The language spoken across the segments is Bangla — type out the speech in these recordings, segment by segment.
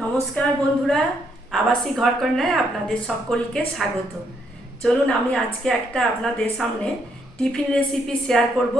নমস্কার বন্ধুরা আবাসী ঘরকন্যায় আপনাদের সকলকে স্বাগত। চলুন আমি আজকে একটা আপনাদের সামনে টিফিন রেসিপি শেয়ার করব,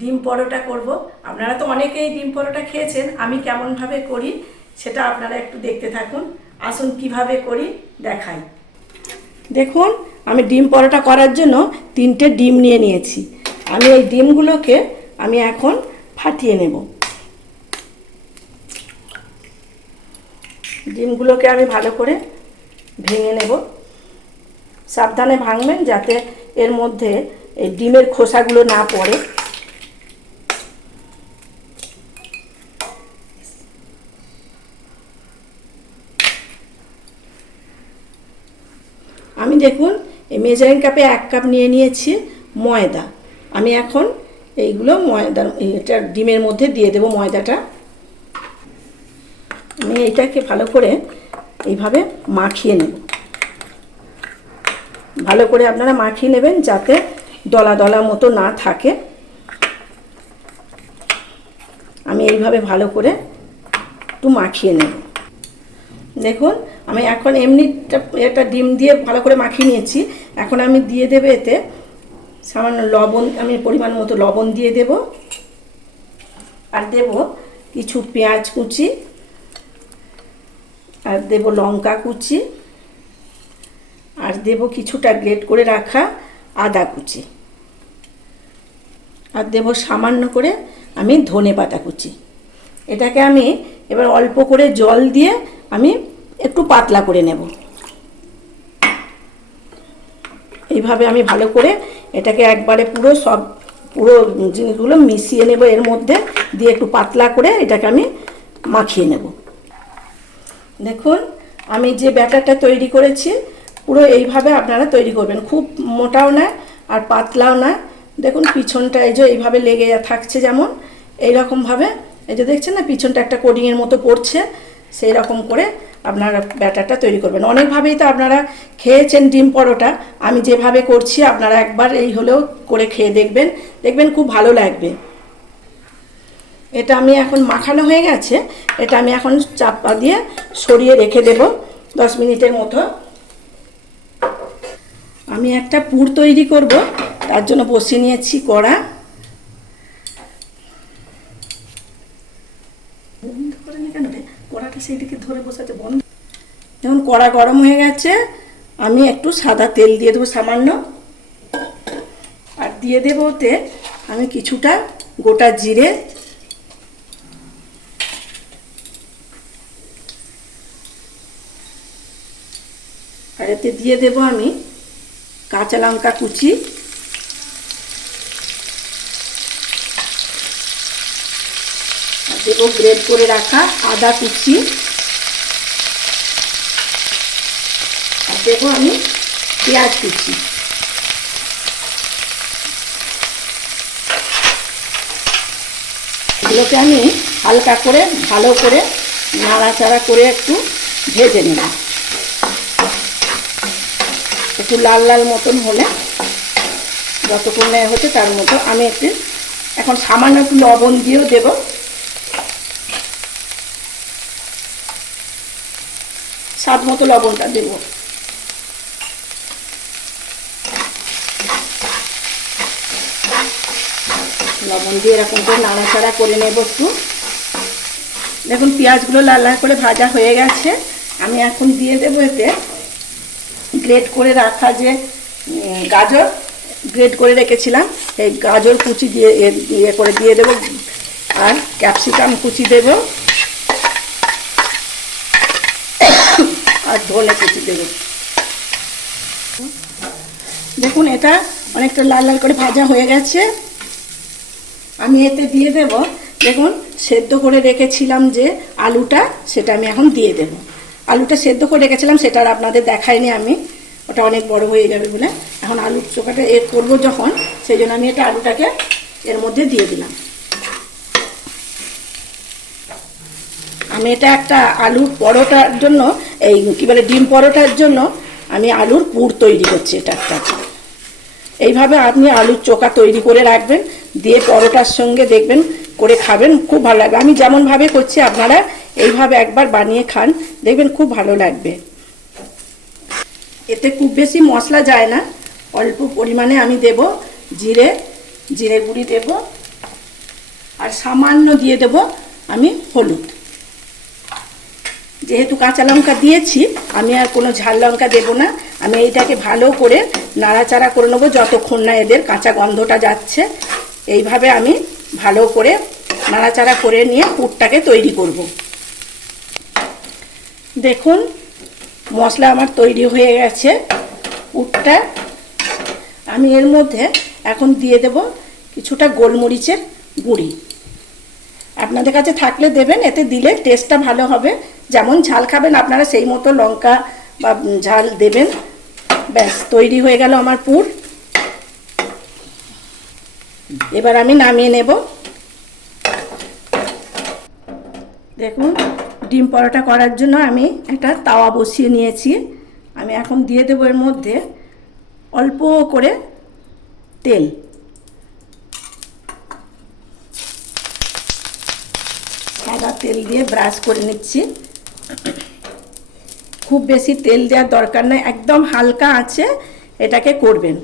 ডিম পরোটা করব। আপনারা তো অনেকেই ডিম পরোটা খেয়েছেন, আমি কেমনভাবে করি সেটা আপনারা একটু দেখতে থাকুন। আসুন কীভাবে করি দেখাই। দেখুন, আমি ডিম পরোটা করার জন্য তিনটে ডিম নিয়ে নিয়েছি। আমি এই ডিমগুলোকে আমি এখন ফাটিয়ে নেব। ডিমগুলোকে আমি ভালো করে ভেঙে নেব। সাবধানে ভাঙবেন যাতে এর মধ্যে এই ডিমের খোসাগুলো না পড়ে। আমি দেখুন, এই মেজারিং কাপে এক কাপ নিয়ে নিয়েছি ময়দা। আমি এখন এইগুলো ময়দা এটা ডিমের মধ্যে দিয়ে দেবো ময়দাটা। আমি এইটাকে ভালো করে এইভাবে মাখিয়ে নেব। ভালো করে আপনারা মাখিয়ে নেবেন যাতে দলা দলা মতো না থাকে। আমি এইভাবে ভালো করে একটু মাখিয়ে নেব। দেখুন, আমি এখন এমনি একটা ডিম দিয়ে ভালো করে মাখিয়ে নিয়েছি। এখন আমি দিয়ে দেবে এতে সামান্য লবণ, আমি পরিমাণ মতো লবণ দিয়ে দেব। আর দেব কিছু পেঁয়াজ কুচি আর দেব লঙ্কা কুচি, আর দেব কিছুটা গ্রেট করে রাখা আদা কুচি। আর দেব সামান্য করে আমি ধনে পাতা কুচি। এটাকে আমি এবার অল্প করে জল দিয়ে আমি একটু পাতলা করে নেব। এইভাবে আমি ভালো করে এটাকে একবারে পুরো সব, পুরো জিনিসগুলো মিশিয়ে নেব। এর মধ্যে দিয়ে একটু পাতলা করে এটাকে আমি মাখিয়ে নেব। দেখুন, আমি যে ব্যাটারটা তৈরি করেছি, পুরো এইভাবে আপনারা তৈরি করবেন। খুব মোটাও না, আর পাতলাও না। দেখুন, পিছনটা এই যে এইভাবে লেগে থাকছে যেমন, এইরকমভাবে। এই যে দেখছেন না, পিছনটা একটা কোডিংয়ের মতো পড়ছে সেই রকম করে আপনারা ব্যাটারটা তৈরি করবেন। অনেকভাবেই তো আপনারা খেয়েছেন ডিম পরোটা, আমি যেভাবে করছি, আপনারা একবার এই হলেও করে খেয়ে দেখবেন। দেখবেন খুব ভালো লাগবে। এটা আমি এখন মাখানো হয়ে গেছে। এটা আমি এখন চাপা দিয়ে সরিয়ে রেখে দেব দশ মিনিটের মতো। আমি একটা পুর তৈরি করব, তার জন্য বসিয়ে নিয়েছি কড়া। বন্ধ করে কেন কড়াটা সেই দিকে ধরে বসাতে বন্ধ। এখন কড়া গরম হয়ে গেছে। আমি একটু সাদা তেল দিয়ে দেবো সামান্য। আর দিয়ে দেবো ওতে আমি কিছুটা গোটা জিরে আর এতে দিয়ে দেব আমি কাঁচা লঙ্কা কুচি। দেবো গ্রেড করে রাখা আদা কুচি। আর দেবো আমি পেঁয়াজ কুচি। এগুলোকে আমি হালকা করে, ভালো করে নাড়াচাড়া করে একটু ভেজে নেব। একটু লাল লাল মতন হলে যতক্ষণ নেয় হচ্ছে তার মতো আমি একটু এখন সামান্য একটু লবণ দিয়েও দেব। স্বাদ মতো লবণটা দেব। লবণ দিয়ে এরকম করে নাড়াচাড়া করে নেব একটু। দেখুন, পেঁয়াজগুলো লাল লাল করে ভাজা হয়ে গেছে। আমি এখন দিয়ে দেবো এতে গ্রেট করে রাখা যে গাজর গ্রেট করে রেখেছিলাম। এই গাজর কুচি দিয়ে ইয়ে করে দিয়ে দেবো। আর ক্যাপসিকাম কুচি দেব। আর ধনে কুচি দেব। দেখুন, এটা অনেকটা লাল লাল করে ভাজা হয়ে গেছে। আমি এতে দিয়ে দেব। দেখুন, সেদ্ধ করে রেখেছিলাম যে আলুটা, সেটা আমি এখন দিয়ে দেব। আলুটা সেদ্ধ করে রেখেছিলাম, সেটা আর আপনাদের দেখাইনি আমি। ওটা অনেক বড় হয়ে যাবে বলে এখন আলুর চোখাটা এ করব যখন, সেই জন্য আমি এটা আলুটাকে এর মধ্যে দিয়ে দিলাম। আমি এটা একটা আলুর পরোটার জন্য, এই কী বলে ডিম পরোটার জন্য আমি আলুর পুর তৈরি করছি এটা একটা। এইভাবে আপনি আলুর চোখা তৈরি করে রাখবেন, দিয়ে পরোটার সঙ্গে দেখবেন করে খাবেন, খুব ভালো লাগবে। আমি যেমনভাবে করছি, আপনারা এইভাবে একবার বানিয়ে খান, দেখবেন খুব ভালো লাগবে। এতে খুব বেশি মশলা যায় না। অল্প পরিমাণে আমি দেব জিরে জিরে গুঁড়ি দেব আর সামান্য দিয়ে দেব আমি হলুদ। যেহেতু কাঁচা লঙ্কা দিয়েছি, আমি আর কোনো ঝাল লঙ্কা দেবো না। আমি এইটাকে ভালো করে নাড়াচাড়া করে নেব যতক্ষণ না এদের কাঁচা গন্ধটা যাচ্ছে। এইভাবে আমি ভালো করে নাড়াচাড়া করে নিয়ে পুরটাকে তৈরি করব। দেখুন মশলা আমার তৈরি হয়ে গেছে। পুরটা আমি এর মধ্যে এখন দিয়ে দেব কিছুটা গোলমরিচের গুঁড়ি। আপনাদের কাছে থাকলে দেবেন, এতে দিলে টেস্টটা ভালো হবে। যেমন ঝাল খাবেন, আপনারা সেই মতো লঙ্কা বা ঝাল দেবেন। ব্যাস, তৈরি হয়ে গেল আমার পুর। এবার আমি নামিয়ে নেব। দেখুন ডিম পরোটা করার জন্য আমি একটা তাওয়া বসিয়ে নিয়েছি। আমি এখন দিয়ে দেবো এর মধ্যে অল্প করে তেল। সাদা তেল দিয়ে ব্রাশ করে নিচ্ছি। খুব বেশি তেল দেওয়ার দরকার নেই, একদম হালকা আছে, এটাকে করবেন।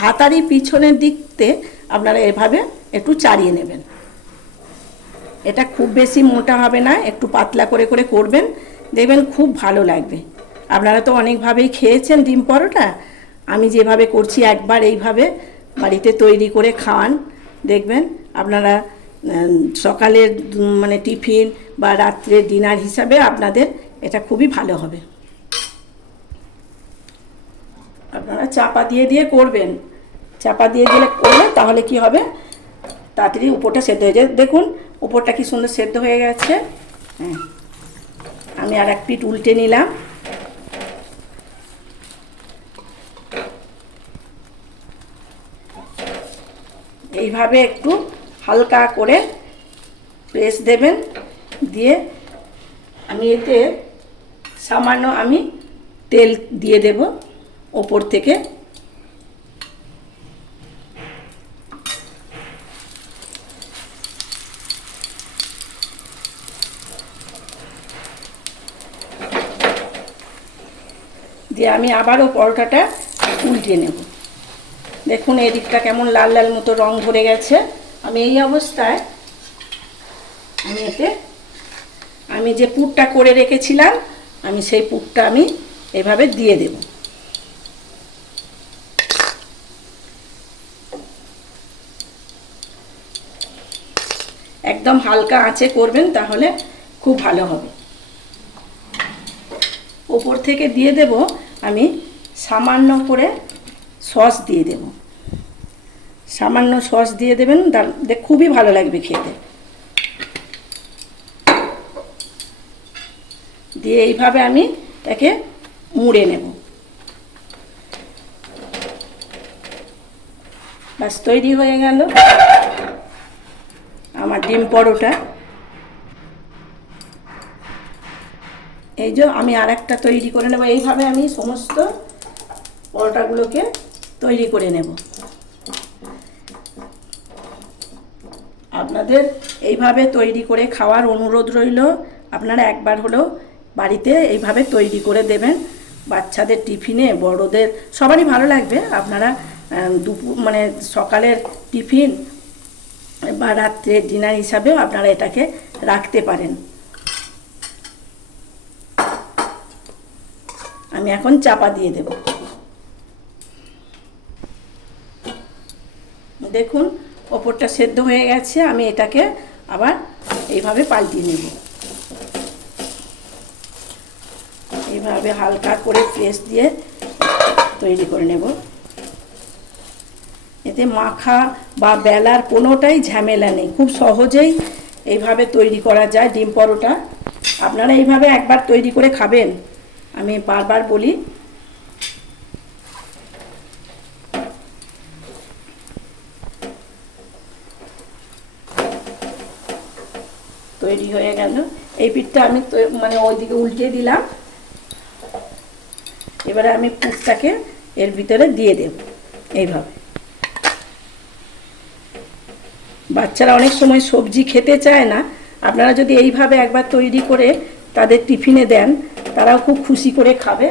হাতারি পিছনের দিকতে আপনারা এভাবে একটু চাড়িয়ে নেবেন। এটা খুব বেশি মোটা হবে না, একটু পাতলা করে করে করবেন। দেখবেন খুব ভালো লাগবে। আপনারা তো অনেকভাবেই খেয়েছেন ডিম পরোটা? আমি যেভাবে করছি একবার এইভাবে বাড়িতে তৈরি করে খাওয়ান। দেখবেন আপনারা সকালের মানে টিফিন বা রাত্রে ডিনার হিসাবে আপনাদের এটা খুবই ভালো হবে। আপনারা চাপা দিয়ে দিয়ে করবেন। চাপা দিয়ে দিলে করলে তাহলে কি হবে? তাড়াতাড়ি উপরটা সেদ্ধ হয়ে যায়। দেখুন, উপরটা কি সুন্দর সেদ্ধ হয়ে গেছে। হ্যাঁ। আমি আর এক পিঠ উল্টে নিলাম। এইভাবে একটু হালকা করে প্রেস দেবেন। দিয়ে আমি এতে সামান্য আমি তেল দিয়ে দেব। ওপর থেকে। দিয়ে আমি আবারও পরোটাটা উল্টে নেব। দেখুন এদিকটা কেমন লাল লাল মতো রং ভরে গেছে। আমি এই অবস্থায় আমি এতে, আমি যে পুরটা করে রেখেছিলাম, আমি সেই পুরটা আমি এভাবে দিয়ে দেব। একদম হালকা আঁচে করবেন, তাহলে খুব ভালো হবে। ওপর থেকে দিয়ে দেব, আমি সামান্য করে সস দিয়ে দেব। সামান্য সস দিয়ে দেবেন খুবই ভালো লাগবে খেতে। দিয়ে এইভাবে আমি একে মুড়ে নেব। বাস তৈরি হয়ে গেল। ডিম পরোটা। এই যে আমি আর একটা তৈরি করে নেব। এইভাবে আমি সমস্ত পরোটাগুলোকে তৈরি করে নেব। আপনাদের এইভাবে তৈরি করে খাওয়ার অনুরোধ রইল। আপনারা একবার হলেও বাড়িতে এইভাবে তৈরি করে দেবেন। বাচ্চাদের টিফিনে, বড়দের, সবারই ভালো লাগবে। আপনারা দুপুর মানে সকালের টিফিন বা রাত্রে ডিনার হিসাবেও আপনারা এটাকে রাখতে পারেন। আমি এখন চাপা দিয়ে দেব। দেখুন, ওপরটা সেদ্ধ হয়ে গেছে, আমি এটাকে আবার এইভাবে পাল্টিয়ে নেব। এইভাবে হালকা করে প্রেস দিয়ে তৈরি করে নেব। এতে মাখা বা বেলার কোনোটাই ঝামেলা নেই। খুব সহজেই এইভাবে তৈরি করা যায় ডিম পরোটা। আপনারা এইভাবে একবার তৈরি করে খাবেন। আমি বারবার বলি, তৈরি হয়ে গেল। এই পিঠটা আমি মানে ওইদিকে উল্টে দিলাম। এবারে আমি পুরটাকে এর ভিতরে দিয়ে দেব। এইভাবে। বাচ্চারা অনেক সময় সবজি খেতে চায় না। আপনারা যদি এইভাবে একবার তৈরি করে তাদের টিফিনে দেন, তারাও খুব খুশি করে খাবে।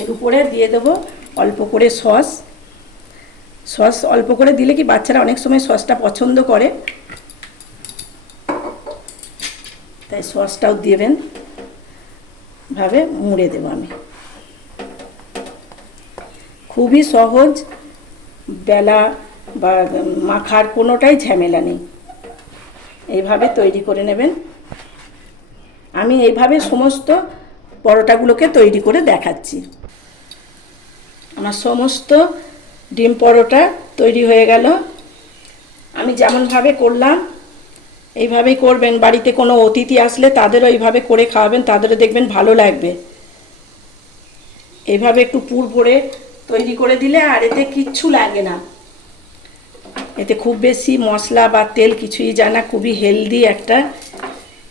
এর উপরে দিয়ে দেবো অল্প করে সস। সস অল্প করে দিলে কি বাচ্চারা অনেক সময় সসটা পছন্দ করে? তাই সসটাও দেবেন। ভাবে মুড়ে দেবো আমি। খুবই সহজ। বেলা বা মাখার কোনোটাই ঝামেলা নেই। এইভাবে তৈরি করে নেবেন। আমি এইভাবে সমস্ত পরোটাগুলোকে তৈরি করে দেখাচ্ছি। আমার সমস্ত ডিম পরোটা তৈরি হয়ে গেল। আমি যেমনভাবে করলাম, এইভাবেই করবেন। বাড়িতে কোনো অতিথি আসলে তাদেরও এইভাবে করে খাওয়াবেন, তাদেরও দেখবেন ভালো লাগবে। এইভাবে একটু পুর ভরে তৈরি করে দিলে আর এতে কিচ্ছু লাগে না। এতে খুব বেশি মশলা বা তেল কিছুই যায় না, খুবই হেলদি একটা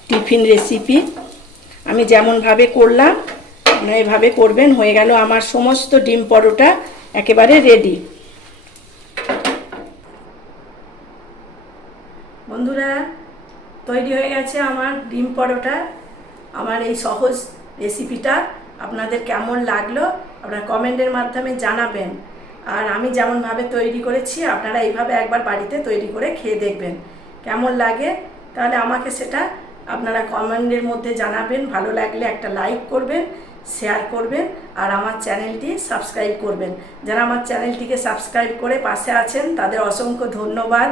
টিফিন রেসিপি আমি যেমনভাবে করলাম এভাবে করবেন, হয়ে গেল আমার সমস্ত ডিম পরোটা একেবারে রেডি বন্ধুরা, তৈরি হয়ে গেছে আমার ডিম পরোটা। আমার এই সহজ রেসিপিটা আপনাদের কেমন লাগল, আপনারা কমেন্টের মাধ্যমে জানাবেন। আর আমি যেমনভাবে তৈরি করেছি, আপনারা এইভাবে একবার বাড়িতে তৈরি করে খেয়ে দেখবেন। কেমন লাগে তাহলে আমাকে সেটা আপনারা কমেন্টের মধ্যে জানাবেন। ভালো লাগলে একটা লাইক করবেন, শেয়ার করবেন আর আমার চ্যানেলটি সাবস্ক্রাইব করবেন। যারা আমার চ্যানেলটিকে সাবস্ক্রাইব করে পাশে আছেন, তাদের অসংখ্য ধন্যবাদ।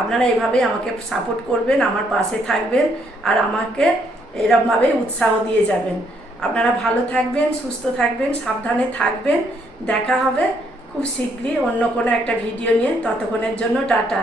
আপনারা এভাবেই আমাকে সাপোর্ট করবেন, আমার পাশে থাকবেন আর আমাকে এরকমভাবেই উৎসাহ দিয়ে যাবেন। আপনারা ভালো থাকবেন, সুস্থ থাকবেন, সাবধানে থাকবেন। দেখা হবে খুব শীঘ্রই অন্য কোনো একটা ভিডিও নিয়ে ততক্ষণের জন্য টাটা।